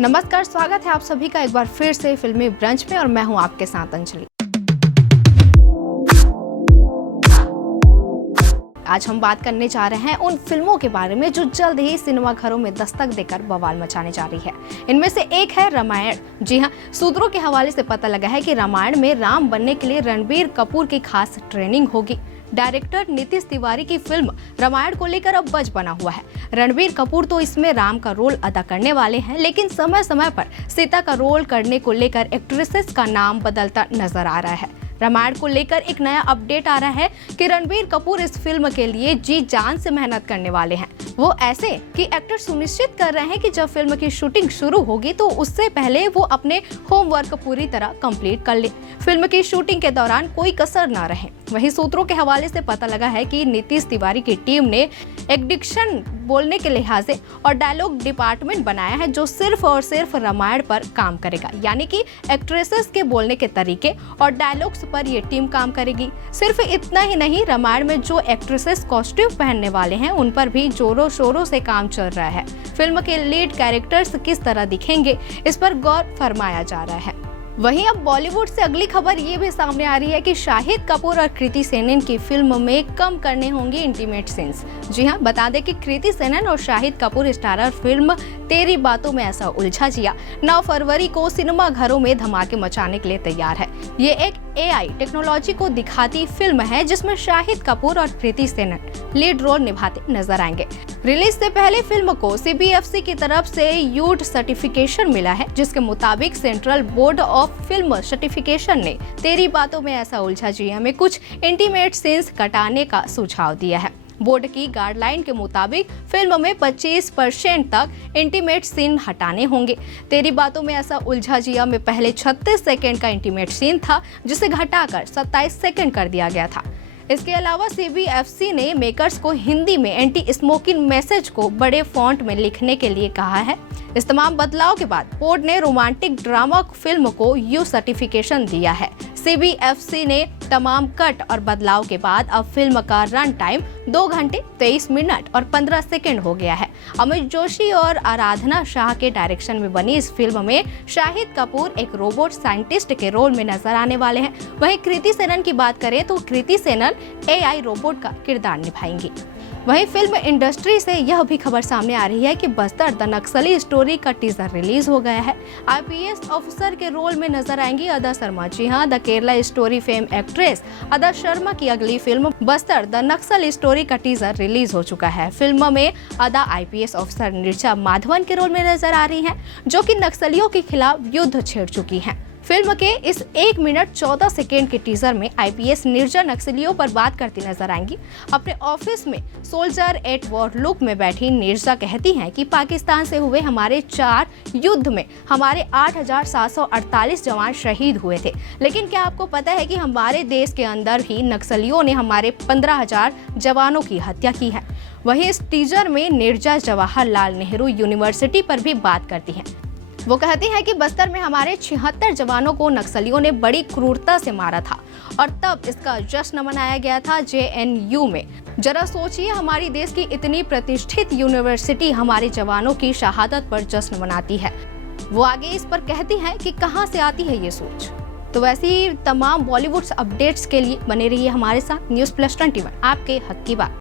नमस्कार, स्वागत है आप सभी का एक बार फिर से फिल्मी ब्रंच में और मैं हूं आपके साथ अंजलि। आज हम बात करने जा रहे हैं उन फिल्मों के बारे में जो जल्द ही सिनेमाघरों में दस्तक देकर बवाल मचाने जा रही है। इनमें से एक है रामायण। जी हाँ, सूत्रों के हवाले से पता लगा है कि रामायण में राम बनने के लिए रणबीर कपूर की खास ट्रेनिंग होगी। डायरेक्टर नीतीश तिवारी की फिल्म रामायण को लेकर अब बज़ बना हुआ है। रणबीर कपूर तो इसमें राम का रोल अदा करने वाले हैं, लेकिन समय समय पर सीता का रोल करने को लेकर एक्ट्रेसेस का नाम बदलता नजर आ रहा है। रामायण को लेकर एक नया अपडेट आ रहा है कि रणबीर कपूर इस फिल्म के लिए जी जान से मेहनत करने वाले हैं। वो ऐसे कि एक्टर सुनिश्चित कर रहे हैं कि जब फिल्म की शूटिंग शुरू होगी तो उससे पहले वो अपने होमवर्क पूरी तरह कंप्लीट कर ले, फिल्म की शूटिंग के दौरान कोई कसर ना रहे। वहीं सूत्रों के हवाले से पता लगा है कि नीतीश तिवारी की टीम ने एक डिक्शन बोलने के लिहाज से और डायलॉग डिपार्टमेंट बनाया है जो सिर्फ और सिर्फ रामायण पर काम करेगा, यानी कि एक्ट्रेसेस के बोलने के तरीके और डायलॉग्स पर ये टीम काम करेगी। सिर्फ इतना ही नहीं, रामायण में जो एक्ट्रेसेस कॉस्ट्यूम पहनने वाले हैं उन पर भी जोरों शोरों से काम चल रहा है। फिल्म के लीड कैरेक्टर्स किस तरह दिखेंगे, इस पर गौर फरमाया जा रहा है। वहीं अब बॉलीवुड से अगली खबर ये भी सामने आ रही है कि शाहिद कपूर और कृति सेनन की फिल्म में कम करने होंगे इंटीमेट सीन्स। जी हाँ, बता दें कि कृति सेनन और शाहिद कपूर स्टारर फिल्म तेरी बातों में ऐसा उलझा जिया 9 फरवरी को सिनेमाघरों में धमाके मचाने के लिए तैयार है। ये एक AI टेक्नोलॉजी को दिखाती फिल्म है जिसमें शाहिद कपूर और कृति सेनन लीड रोल निभाते नजर आएंगे। रिलीज से पहले फिल्म को CBFC की तरफ से यूट सर्टिफिकेशन मिला है, जिसके मुताबिक central board of film certification ने तेरी बातों में ऐसा उलझा जिया में कुछ इंटीमेट सीन्स कटाने का सुझाव दिया है। बोर्ड की गाइडलाइन के मुताबिक फिल्म में 25% तक इंटीमेट सीन हटाने होंगे। तेरी बातों में ऐसा उलझा जिया में पहले 36 सेकंड का इंटीमेट सीन था, जिसे घटाकर 27 सेकंड कर दिया गया था। इसके अलावा CBFC ने मेकर्स को हिंदी में एंटी स्मोकिंग मैसेज को बड़े फॉन्ट में लिखने के लिए कहा है। इस तमाम बदलाव के बाद बोर्ड ने रोमांटिक ड्रामा फिल्म को यू सर्टिफिकेशन दिया है। CBFC ने तमाम कट और बदलाव के बाद अब फिल्म का रन टाइम 2 घंटे 23 मिनट और 15 सेकंड हो गया है। अमित जोशी और आराधना शाह के डायरेक्शन में बनी इस फिल्म में शाहिद कपूर एक रोबोट साइंटिस्ट के रोल में नजर आने वाले हैं। वहीं कृति सेनन की बात करें तो कृति सेनन AI रोबोट का किरदार निभाएंगी। वहीं फिल्म इंडस्ट्री से यह भी खबर सामने आ रही है कि बस्तर द नक्सली स्टोरी का टीजर रिलीज हो गया है। IPS ऑफिसर के रोल में नजर आएंगी अदा शर्मा। जी हां, the Kerala story fame actress अदा शर्मा की अगली film Bastar the Naxal story का टीजर रिलीज हो चुका है। फिल्म में अदा IPS ऑफिसर नीरजा माधवन के रोल में नजर आ रही हैं, जो कि नक्सलियों के खिलाफ युद्ध छेड़ चुकी हैं। फिल्म के इस 1 मिनट 14 सेकेंड के टीजर में IPS नीरजा नक्सलियों पर बात करती नजर आएंगी। अपने ऑफिस में सोल्जर एट वॉर लुक में बैठी नीरजा कहती हैं कि पाकिस्तान से हुए हमारे 4 युद्ध में हमारे 8,748 जवान शहीद हुए थे, लेकिन क्या आपको पता है कि हमारे देश के अंदर ही नक्सलियों ने हमारे 15,000 जवानों की हत्या की है। वहीं इस टीजर में नीरजा जवाहरलाल नेहरू यूनिवर्सिटी पर भी बात करती हैं। वो कहती है कि बस्तर में हमारे 76 जवानों को नक्सलियों ने बड़ी क्रूरता से मारा था और तब इसका जश्न मनाया गया था JNU में। जरा सोचिए, हमारी देश की इतनी प्रतिष्ठित यूनिवर्सिटी हमारे जवानों की शहादत पर जश्न मनाती है। वो आगे इस पर कहती है कि कहां से आती है ये सोच। तो वैसे ही तमाम बॉलीवुड अपडेट्स के लिए बने रहिए हमारे साथ। न्यूज़ प्लस 21 आपके हक की बात।